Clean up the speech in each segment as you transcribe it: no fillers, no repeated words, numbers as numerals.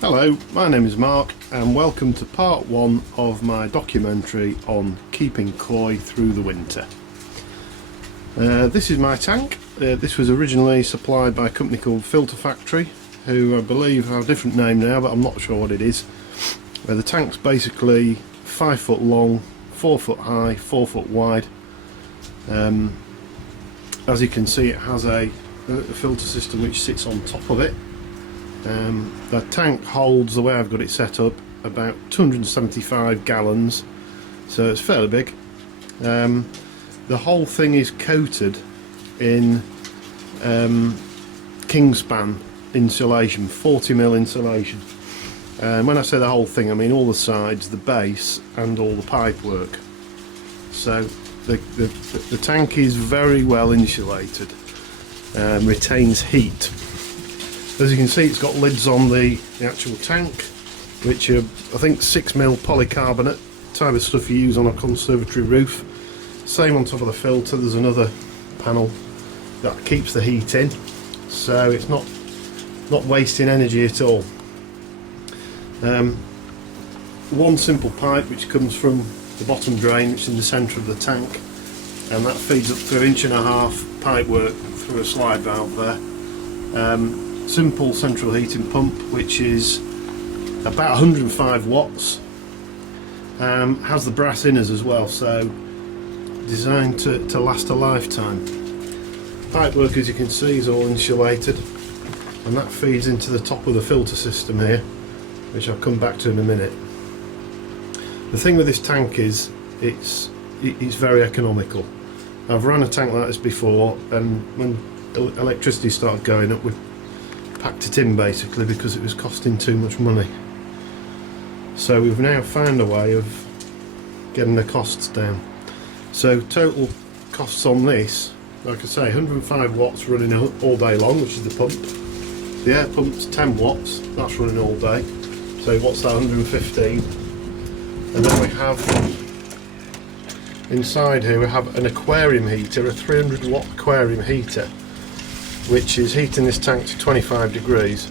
Hello, my name is Mark and welcome to part one of my documentary on keeping koi through the winter. This is my tank. This was originally supplied by a company called Filter Factory, who I believe have a different name now, but I'm not sure what it is. The tank's basically 5 foot long, 4 foot high, 4 foot wide. As you can see, it has a filter system which sits on top of it. The tank holds, the way I've got it set up, about 275 gallons, so it's fairly big. The whole thing is coated in Kingspan insulation, 40mm insulation. When I say the whole thing, I mean all the sides, the base and all the pipe work. So the tank is very well insulated, retains heat. As you can see, it's got lids on the actual tank, which are, I think, 6mm polycarbonate, type of stuff you use on a conservatory roof. Same on top of the filter, there's another panel that keeps the heat in, so it's not wasting energy at all. One simple pipe which comes from the bottom drain, which is in the centre of the tank, and that feeds up through 1.5" pipe work through a slide valve there. Simple central heating pump, which is about 105 watts, has the brass inners as well, so designed to last a lifetime. Pipework, as you can see, is all insulated, and that feeds into the top of the filter system here, which I'll come back to in a minute. The thing with this tank is it's very economical. I've run a tank like this before, and when electricity started going up, we packed it in basically because it was costing too much money. So we've now found a way of getting the costs down. So total costs on this, like I say, 105 watts running all day long, which is the pump. The air pump's 10 watts, that's running all day. So what's that, 115? And then we have, inside here we have an aquarium heater, a 300 watt aquarium heater, which is heating this tank to 25 degrees.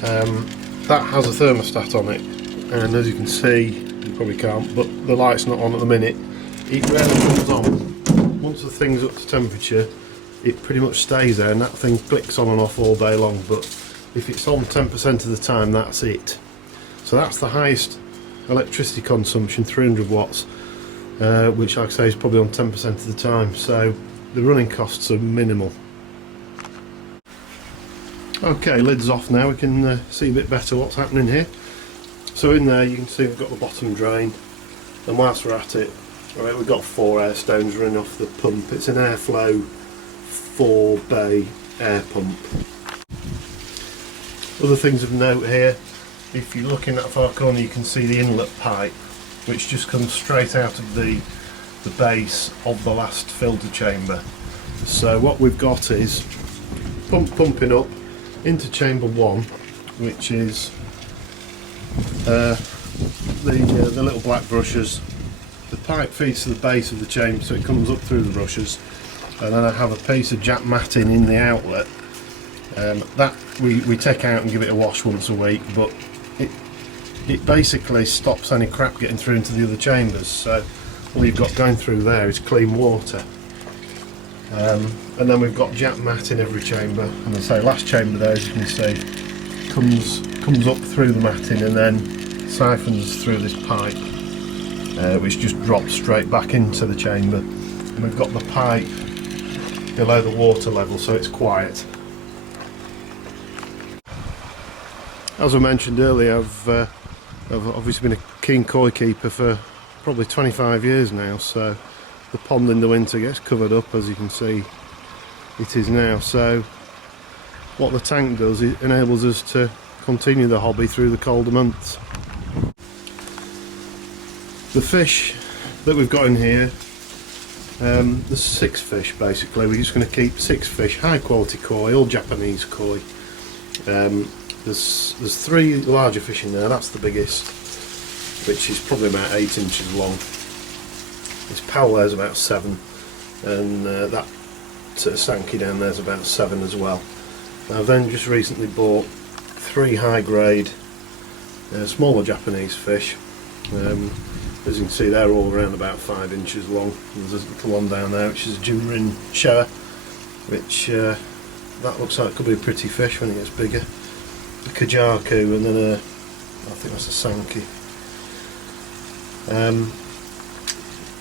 That has a thermostat on it, and as you can see, you probably can't, but the light's not on at the minute. It rarely comes on. Once the thing's up to temperature, it pretty much stays there, and that thing flicks on and off all day long, but if it's on 10% of the time, that's it. So that's the highest electricity consumption, 300 watts, which, like I say, is probably on 10% of the time, so the running costs are minimal. Okay, lid's off now, we can see a bit better what's happening here. So in there you can see we've got the bottom drain, and whilst we're at it, right, we've got 4 air stones running off the pump. It's an airflow 4-bay air pump. Other things of note here, if you look in that far corner you can see the inlet pipe, which just comes straight out of the base of the last filter chamber. So what we've got is pumping up into chamber 1, which is the little black brushes. The pipe feeds to the base of the chamber, so it comes up through the brushes, and then I have a piece of jack matting in the outlet. That we take out and give it a wash once a week, but it basically stops any crap getting through into the other chambers, so all you've got going through there is clean water. And then we've got jack mat in every chamber, and I say last chamber there, as you can see, comes up through the matting and then siphons through this pipe, which just drops straight back into the chamber. And we've got the pipe below the water level, so it's quiet. As I mentioned earlier, I've obviously been a keen koi keeper for probably 25 years now, so the pond in the winter gets covered up, as you can see it is now. So what the tank does, it enables us to continue the hobby through the colder months. The fish that we've got in here, there's 6 fish basically. We're just going to keep 6 fish, high quality koi, all Japanese koi. There's 3 larger fish in there, that's the biggest, which is probably about 8 inches long. This pal there's about 7, and that Sankey down there's about 7 as well. I've then just recently bought 3 high grade smaller Japanese fish. As you can see, they're all around about 5 inches long. There's a little one down there which is a Jurin shower, which that looks like it could be a pretty fish when it gets bigger. A Kajaku, and then I think that's a Sankey.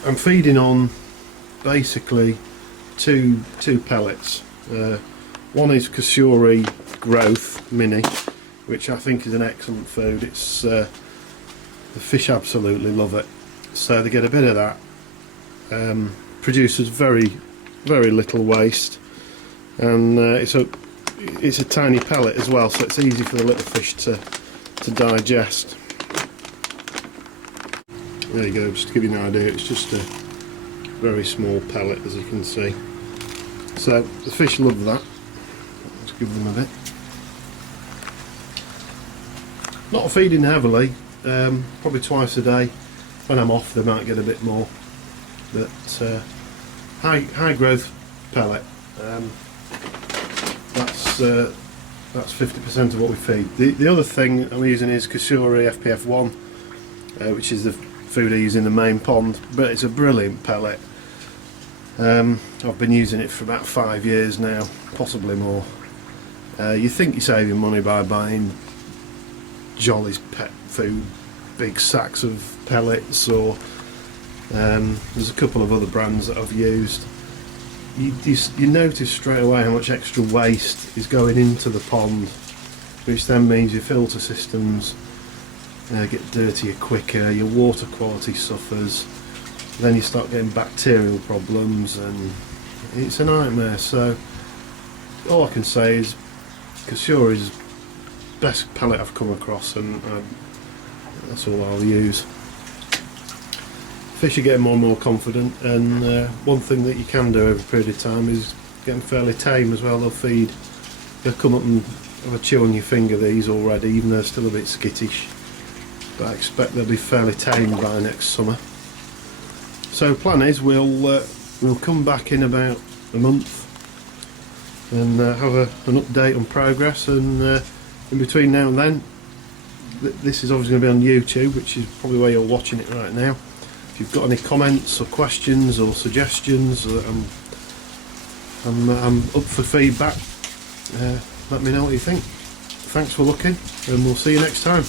I'm feeding on basically two pellets. One is Kasuri Growth Mini, which I think is an excellent food. It's the fish absolutely love it, so they get a bit of that. Produces very little waste, and it's a tiny pellet as well, so it's easy for the little fish to digest. There you go, just to give you an idea, it's just a very small pellet, as you can see. So the fish love that. Let's give them a bit. Not feeding heavily, probably twice a day. When I'm off they might get a bit more, but high growth pellet. That's 50% of what we feed. The other thing I'm using is Kasuri FPF1, which is the food I use in the main pond, but it's a brilliant pellet. I've been using it for about 5 years now, possibly more. You think you're saving money by buying Jolly's pet food, big sacks of pellets, or there's a couple of other brands that I've used. You notice straight away how much extra waste is going into the pond, which then means your filter systems get dirtier quicker, your water quality suffers, then you start getting bacterial problems, and it's a nightmare. So all I can say is Kasuri's best pellet I've come across, and that's all I'll use. Fish are getting more and more confident, and one thing that you can do over a period of time is get them fairly tame as well. They'll come up and have a chew on your finger, these already, even though they're still a bit skittish, but I expect they'll be fairly tame by next summer. So plan is we'll come back in about a month and have an update on progress, and in between now and then, this is obviously going to be on YouTube, which is probably where you're watching it right now. If you've got any comments or questions or suggestions, I'm up for feedback. Let me know what you think. Thanks for looking, and we'll see you next time.